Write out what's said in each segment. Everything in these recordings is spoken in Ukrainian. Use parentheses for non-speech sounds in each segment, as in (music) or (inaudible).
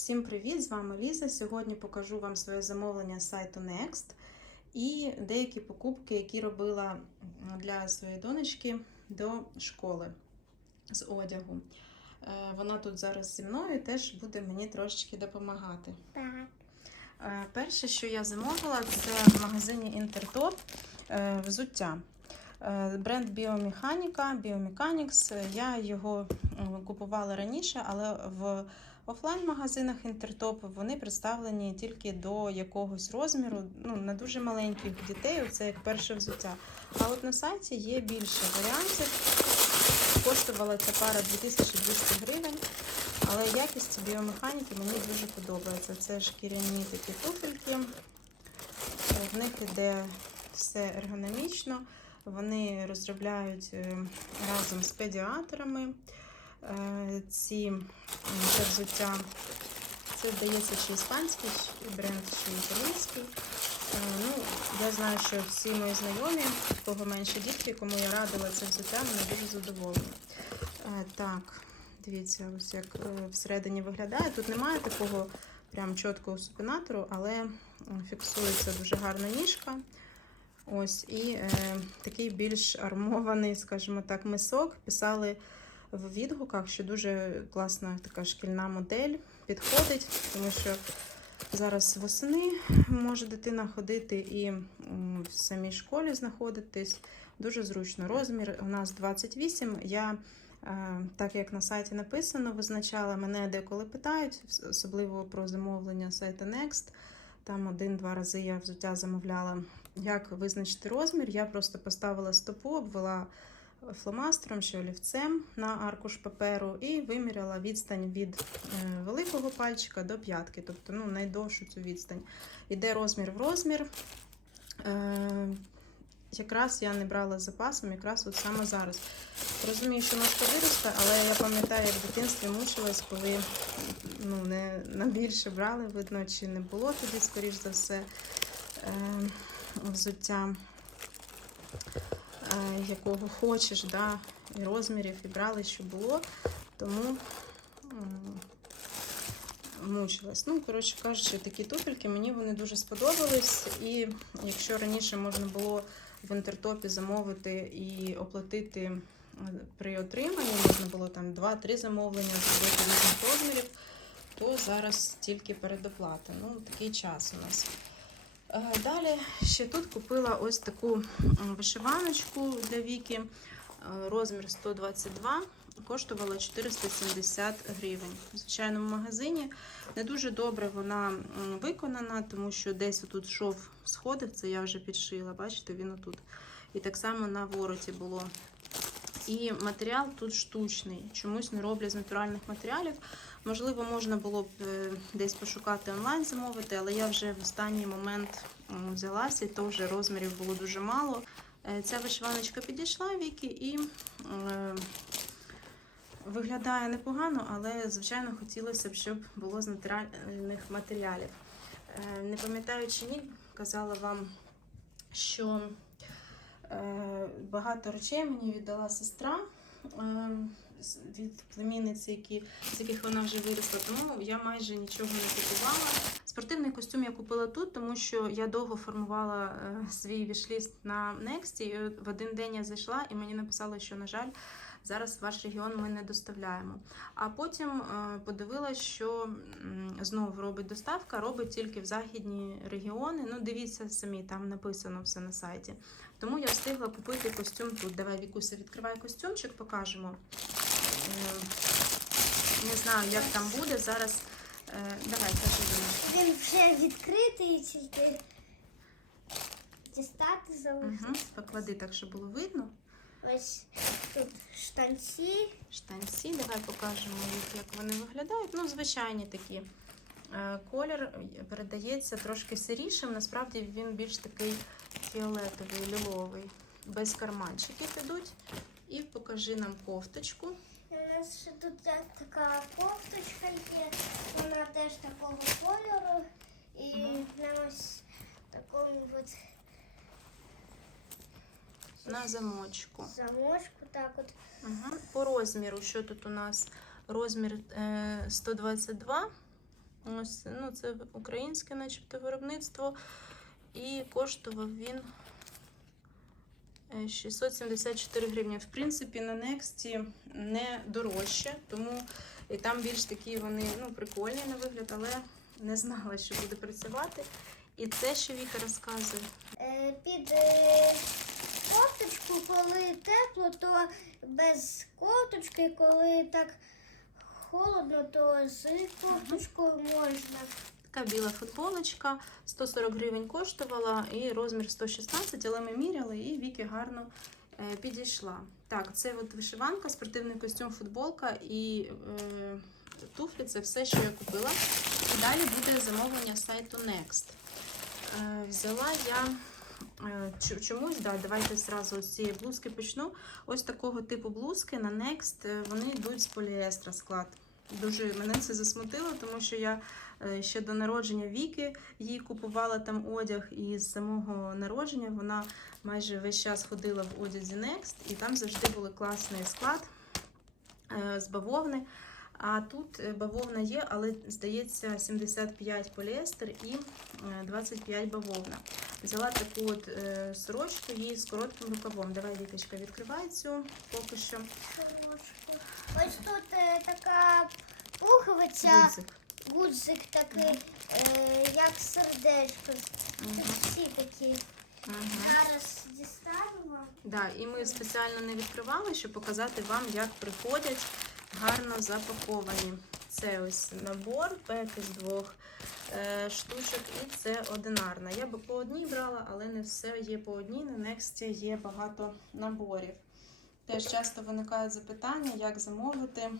Всім привіт! З вами Ліза. Сьогодні покажу вам своє замовлення з сайту Next і деякі покупки, які робила для своєї донечки до школи з одягу. Е, Вона тут зараз зі мною і теж буде мені трошечки допомагати. Так. Е, Перше, що я замовила, це в магазині Інтертоп взуття. Е, Бренд Біомеханіка, Biomechanics. Я його купувала раніше, але в офлайн-магазинах Інтертоп вони представлені тільки до якогось розміру, ну, на дуже маленьких дітей, це як перше взуття. А от на сайті є більше варіантів. Коштувала ця пара 2200 гривень. Але якість біомеханіки мені дуже подобається. Це шкіряні такі туфельки. В них іде все ергономічно. Вони розробляють е, разом з педіатрами е, ці це взуття. Це здається, чи іспанський бренд, чи італійський. Е, Ну, я знаю, що всі мої знайомі, кого менше дітки, кому я радила це взуття, вони дуже задоволені. Е, Так, дивіться, ось як е, всередині виглядає. Тут немає такого прям чіткого супінатору, але фіксується дуже гарна ніжка. Ось, і е, такий більш армований, скажімо так, мисок. Писали в відгуках, що дуже класна така шкільна модель підходить, тому що зараз восени може дитина ходити і в самій школі знаходитись. Дуже зручно. Розмір у нас 28. Я, е, так як на сайті написано, визначала мене деколи питають, особливо про замовлення сайту Next. Там один-два рази я взуття замовляла. Як визначити розмір? Я просто поставила стопу, обвела фломастером чи олівцем на аркуш паперу і виміряла відстань від е, великого пальчика до п'ятки, тобто ну, найдовшу цю відстань. Іде розмір в розмір. Е, якраз я не брала з запасом, якраз от саме зараз. Розумію, що ножка виросте, але я пам'ятаю, як в дитинстві мучилась, коли ну, не на більше брали, видно, чи не було тоді, скоріш за все, е, взуття, якого хочеш, да, і розмірів, і брали, що було. Тому мучилась. Ну, коротше кажучи, такі туфельки мені вони дуже сподобались. І якщо раніше можна було в інтертопі замовити і оплатити е, при отриманні, можна було там 2-3 замовлення зробити різних розмірів, то зараз тільки передоплата. Ну, такий час у нас. Е, Далі ще тут купила ось таку вишиваночку для Віки, е, розмір 122, коштувала 470 гривень. В звичайному магазині не дуже добре вона виконана, тому що десь тут шов сходив, це я вже підшила, бачите, він отут. І так само на вороті було. І матеріал тут штучний, чомусь не роблять з натуральних матеріалів. Можливо, можна було б е, десь пошукати онлайн замовити, але я вже в останній момент взялася, і то вже розмірів було дуже мало. Е, Ця вишиваночка підійшла віки і е, виглядає непогано, але, звичайно, хотілося б, щоб було з натуральних матеріалів. Е, Не пам'ятаю чи ні, казала вам, що багато речей мені віддала сестра е, від племінниці, які, з яких вона вже виросла, тому я майже нічого не купувала. Спортивний костюм я купила тут, тому що я довго формувала е, свій вішліст на Next, і в один день я зайшла і мені написали, що, на жаль, зараз ваш регіон ми не доставляємо. А потім е, подивилась, що знову робить доставка, робить тільки в західні регіони. Ну, дивіться самі, там написано все на сайті. Тому я встигла купити костюм тут. Давай, Вікуся, відкривай костюмчик, покажемо. Е, Не знаю, як там буде. Зараз. е, Давай, кажи. Він вже відкритий, тільки дістати залишилось. Угу. Поклади так, щоб було видно. Ось тут штанці. Штанці, давай покажемо, їх, як вони виглядають. Ну, звичайні такі. Е, Колір передається трошки сирішим, насправді він більш такий фіолетовий, ліловий, без карманчиків ідуть. І покажи нам кофточку. У нас ще тут така кофточка є, вона теж такого кольору. І Мгм. на ось такому от На замочку. замочку, так от. Угу. По розміру, що тут у нас? Розмір е, 122 Ось, ну, це українське, начебто, виробництво. І коштував він е, 674 гривні. В принципі, на Next не дорожче, тому і там більш такі вони ну, прикольні на вигляд, але не знала, що буде працювати. І це, що Віка розказує. Е, Під е, кофточку, коли тепло, то без кофточки, коли так холодно, то з кофточкою можна. Така біла футболочка, 140 гривень коштувала і розмір 116, але ми міряли і Віки гарно е, підійшла. Так, це от вишиванка, спортивний костюм, футболка і е, туфлі це все, що я купила. Далі буде замовлення сайту Next. Е, взяла я чомусь, да, давайте зразу з цієї блузки почну. Ось такого типу блузки на Next е, вони йдуть з поліестра склад. Дуже мене це засмутило, тому що я е, ще до народження Віки їй купувала там одяг, і з самого народження вона майже весь час ходила в одязі Next, і там завжди був класний склад е, з бавовни. А тут е, бавовна є, але здається 75 поліестер і е, 25 бавовна. Взяла таку от е, сорочку її з коротким рукавом. Давай, Віточка, відкривай цю поки що. Сорочку. Ось тут е, така пуговиця, Гудзик. гудзик такий, е, як сердечко. Тут всі такі. Ага. Зараз дістанемо. Да, і ми спеціально не відкривали, щоб показати вам, як приходять гарно запаковані. Це ось набор, пек із двох штучок, і це одинарна. Я би по одній брала, але не все є по одній. На Next є багато наборів. Теж часто виникають запитання, як замовити,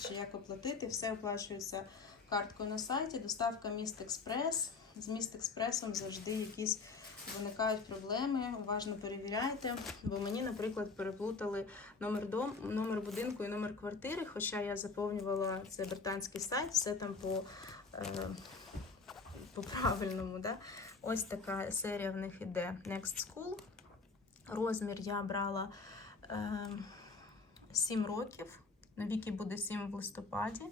чи як оплатити. Все оплачується карткою на сайті. Доставка Міст Експрес. З Міст Експресом завжди якісь виникають проблеми, уважно перевіряйте. Бо мені, наприклад, переплутали номер дом, номер будинку і номер квартири, хоча я заповнювала це британський сайт, все там по, е, по правильному. Да? Ось така серія в них іде Next School. Розмір я брала е, 7 років. На віки буде 7 в листопаді.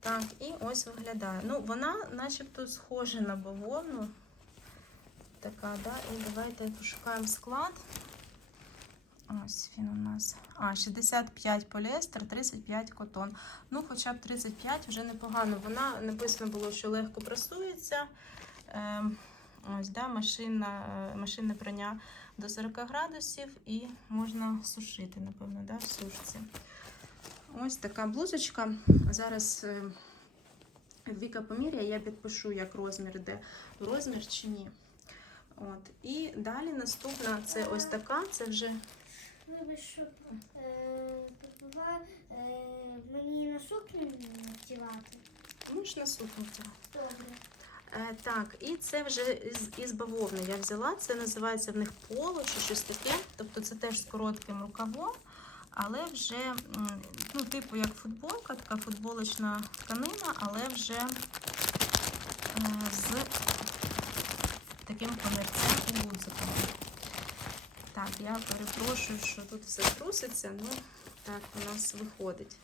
Так, і ось виглядає. Ну, вона начебто схожа на бавовну. Така, да? І давайте пошукаємо склад. Ось він у нас. А, 65 поліестер, 35 котон. Ну, хоча б 35 вже непогано. Вона написано було, що легко прасується. Ем, ось, да, машина, е, машинне прання до 40 градусів і можна сушити, напевно, да, в сушці. Ось така блузочка. Зараз е, Віка поміряє, я підпишу, як розмір, де розмір чи ні. От. І далі наступна це ось така, це вже Вибач, що е. Е, мені на сукню ну, ж на сукню. взяла. Добре. Е, так, і це вже із, із бавовни я взяла. Це називається в них поло чи щось таке. Тобто це теж з коротким рукавом, але вже, ну, типу, як футболка, така футболочна тканина, але вже з таким комірцем і гудзиком. Так, я перепрошую, що тут все труситься, ну так у нас виходить.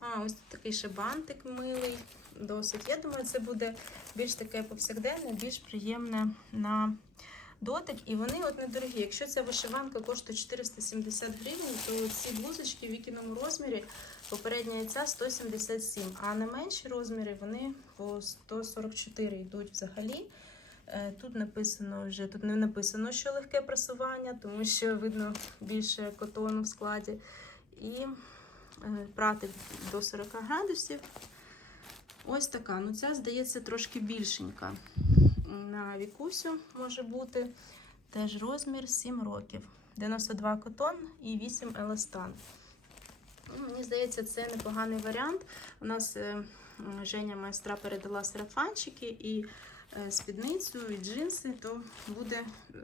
А, ось тут такий ще бантик милий, досить. Я думаю, це буде більш таке повсякденне, більш приємне на дотик. І вони от недорогі. Якщо ця вишиванка коштує 470 гривень, то ці блузочки в вікіному розмірі попередня яйця 177, а на менші розміри вони по 144 йдуть взагалі. Е, Тут написано вже, тут не написано, що легке прасування, тому що видно більше котону в складі. І е, прати до 40 градусів. Ось така. Ну, ця, здається, трошки більшенька. На вікусю може бути. Теж розмір 7 років. 92 котон і 8 еластан. Ну, Мені здається, це непоганий варіант. У нас е, Женя майстра передала сарафанчики і спідницю, і джинси, то буде, е,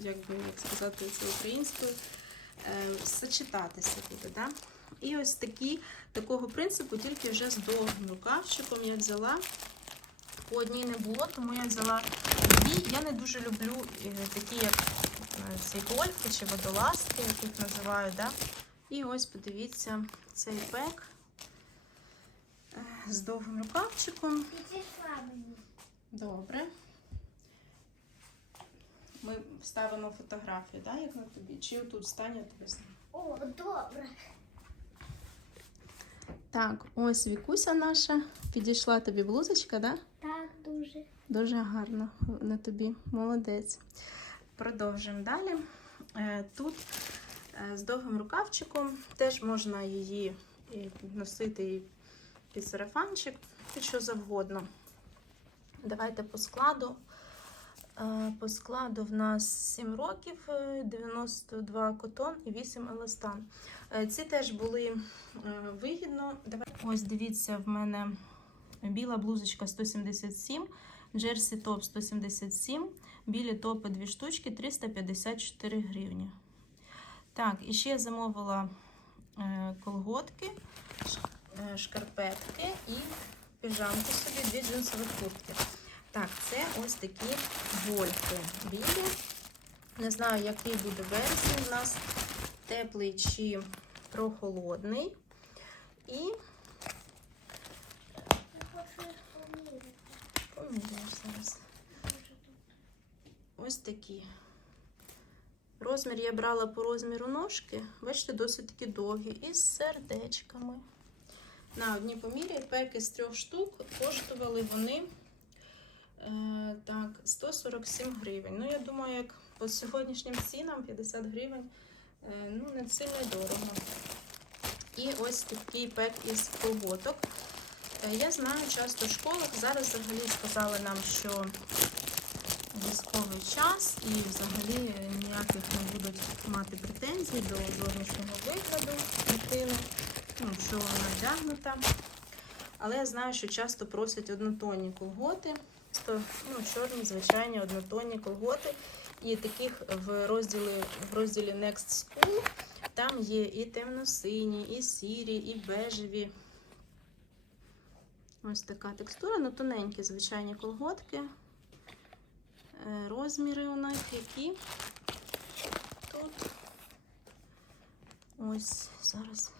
як би як сказати це українською, е, сочетатися буде. Да? І ось такі, такого принципу, тільки вже з довгим рукавчиком я взяла. По одній не було, тому я взяла дві. Я не дуже люблю е, такі, як е, ці гольфи чи водолазки, як їх називають. Да? І ось подивіться цей пек. Е, з довгим рукавчиком. Підійшла мені. Добре. Ми вставимо фотографію, да, як на тобі? Чи отут стане тобі? О, добре. Так, ось Вікуся наша. Підійшла тобі блузочка, да? Так, дуже. Дуже гарно на тобі. Молодець. Продовжуємо далі. Е, Тут е, з довгим рукавчиком теж можна її носити під сарафанчик, під що завгодно. Давайте по складу. Е, По складу в нас 7 років, е, 92 котон і 8 еластан. Е, Ці теж були е, вигідно. Ось дивіться, в мене біла блузочка 177, джерсі топ 177, білі топи 2 штучки 354 гривні. Так, і ще я замовила е, колготки, е, шкарпетки і піжамку собі, дві джинсові куртки. Так, це ось такі гольфи білі. Не знаю, який буде версій у нас теплий чи прохолодний. І зараз. Ось такі. Розмір я брала по розміру ножки. Бачите, досить такі довгі. І з сердечками. На одній помірі пеки з трьох штук коштували вони так, 147 гривень. Ну, я думаю, як по сьогоднішнім цінам 50 гривень е, ну, не сильно дорого. І ось такий пек із колготок. Е, Я знаю, часто в школах зараз взагалі сказали нам, що військовий час і взагалі ніяких не будуть мати претензій до зовнішнього вигляду дитини, ну, що вона вдягнута. Але я знаю, що часто просять однотонні колготи, то, ну, чорні, звичайні однотонні колготи. І таких в розділі, в розділі Next School там є і темно-сині, і сірі, і бежеві. Ось така текстура, ну тоненькі звичайні колготки. Е, Розміри у них які тут. Ось зараз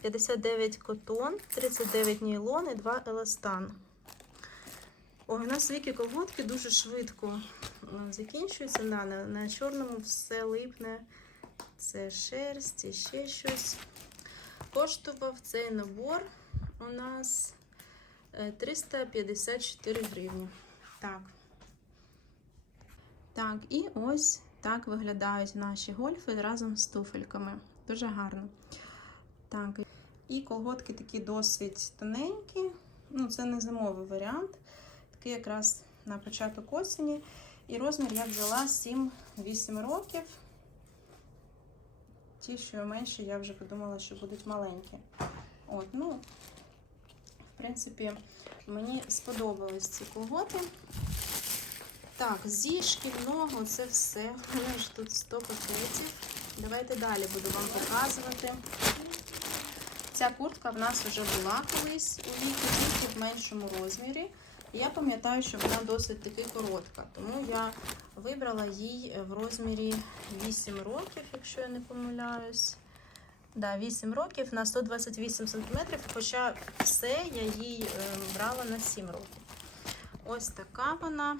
59 котон, 39 нейлон і 2 еластан. Ой, у нас віки колготки дуже швидко е, закінчуються. На, на, на чорному все липне. Це шерсть і ще щось. Коштував цей набор у нас е, 354 гривні. Так. Так, і ось так виглядають наші гольфи разом з туфельками. Дуже гарно. Так, і колготки такі досить тоненькі. Ну, це не зимовий варіант. Такий якраз на початок осені. І розмір я взяла 7-8 років. Ті, що менше, я вже подумала, що будуть маленькі. От, ну, в принципі, мені сподобались ці колготи. Так, зі шкільного це все. У мене ж тут 100 пакетів. Давайте далі буду вам показувати. Ця куртка в нас вже була колись у віки, тільки в меншому розмірі. Я пам'ятаю, що вона досить таки коротка, тому я вибрала їй в розмірі 8 років, якщо я не помиляюсь. Да, 8 років на 128 см, хоча все я їй е, брала на 7 років. Ось така вона.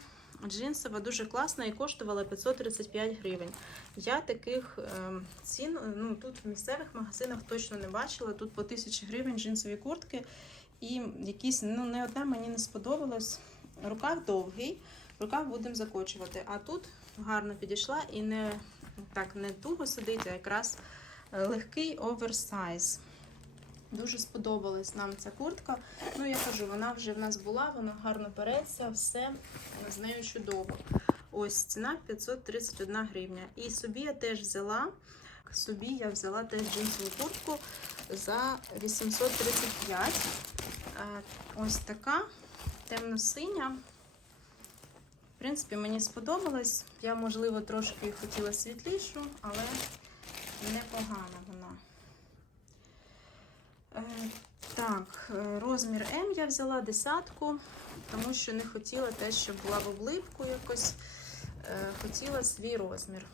Джинсова дуже класна і коштувала 535 гривень. Я таких е, цін ну, тут в місцевих магазинах точно не бачила. Тут по 1000 гривень джинсові куртки. І якісь, ну, не одна мені не сподобалось. Рукав довгий, рукав будемо закочувати. А тут гарно підійшла і не так не туго сидить, а якраз е, легкий оверсайз. Дуже сподобалась нам ця куртка. Ну, я кажу, вона вже в нас була, вона гарно переться, все з нею чудово. Ось ціна 531 гривня. І собі я теж взяла. Собі я взяла теж джинсову куртку за 835. Е, Ось така темно-синя. В принципі, мені сподобалась. Я, можливо, трошки хотіла світлішу, але непогана вона. Е, Так, е, розмір М я взяла десятку, тому що не хотіла те, щоб була в обливку якось. Хотіла свій розмір.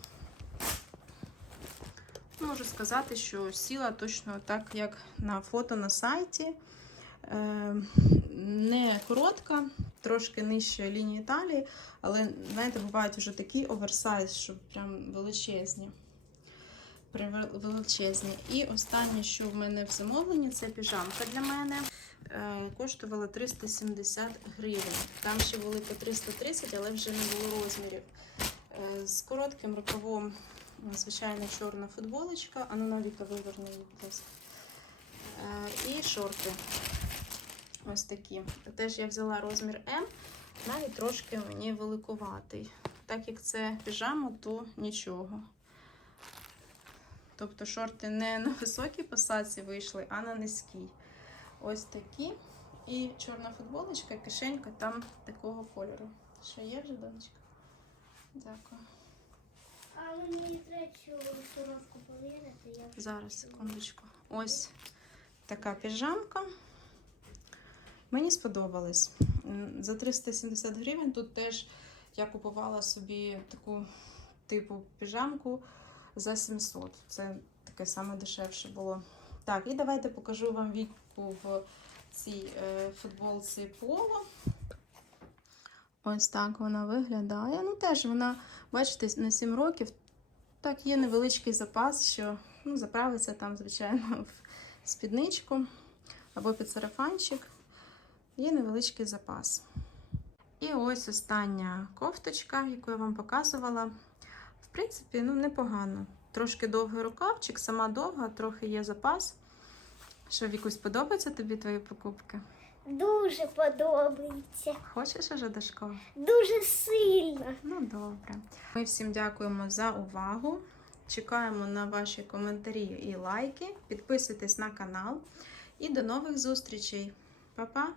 Можу сказати, що сіла точно так, як на фото на сайті. Е, не коротка, трошки нижче лінії талії, але знаєте, бувають вже такі оверсайз, що прям величезні. Величезні. І останнє, що в мене в замовленні, це піжамка для мене. Е, Коштувала 370 гривень. Там ще були по 330, але вже не було розмірів. Е, З коротким рукавом, звичайно, чорна футболочка. А ну будь ласка. Е, І шорти. Ось такі. Теж я взяла розмір М, навіть трошки мені великуватий. Так як це піжама, то нічого. Тобто шорти не на високій посадці вийшли, а на низькій. Ось такі. І чорна футболочка, кишенька там такого кольору. Що є вже, донечка? Дякую. А мені третю сорочку повірити, Зараз, секундочку. Ось така піжамка. Мені сподобалось. За 370 гривень тут теж я купувала собі таку типу піжамку за 700. Це таке саме дешевше було. Так, і давайте покажу вам віку в цій е, футболці поло. Ось так вона виглядає. Ну, теж вона, бачите, на 7 років. Так, є невеличкий запас, що ну, заправиться там, звичайно, (laughs) в спідничку або під сарафанчик. Є невеличкий запас. І ось остання кофточка, яку я вам показувала. В принципі, ну, непогано. Трошки довгий рукавчик, сама довга, трохи є запас. Що, Вікусь, подобаються тобі твої покупки? Дуже подобається. Хочеш уже до школи? Дуже сильно. Ну, добре. Ми всім дякуємо за увагу. Чекаємо на ваші коментарі і лайки. Підписуйтесь на канал. І до нових зустрічей. Па-па!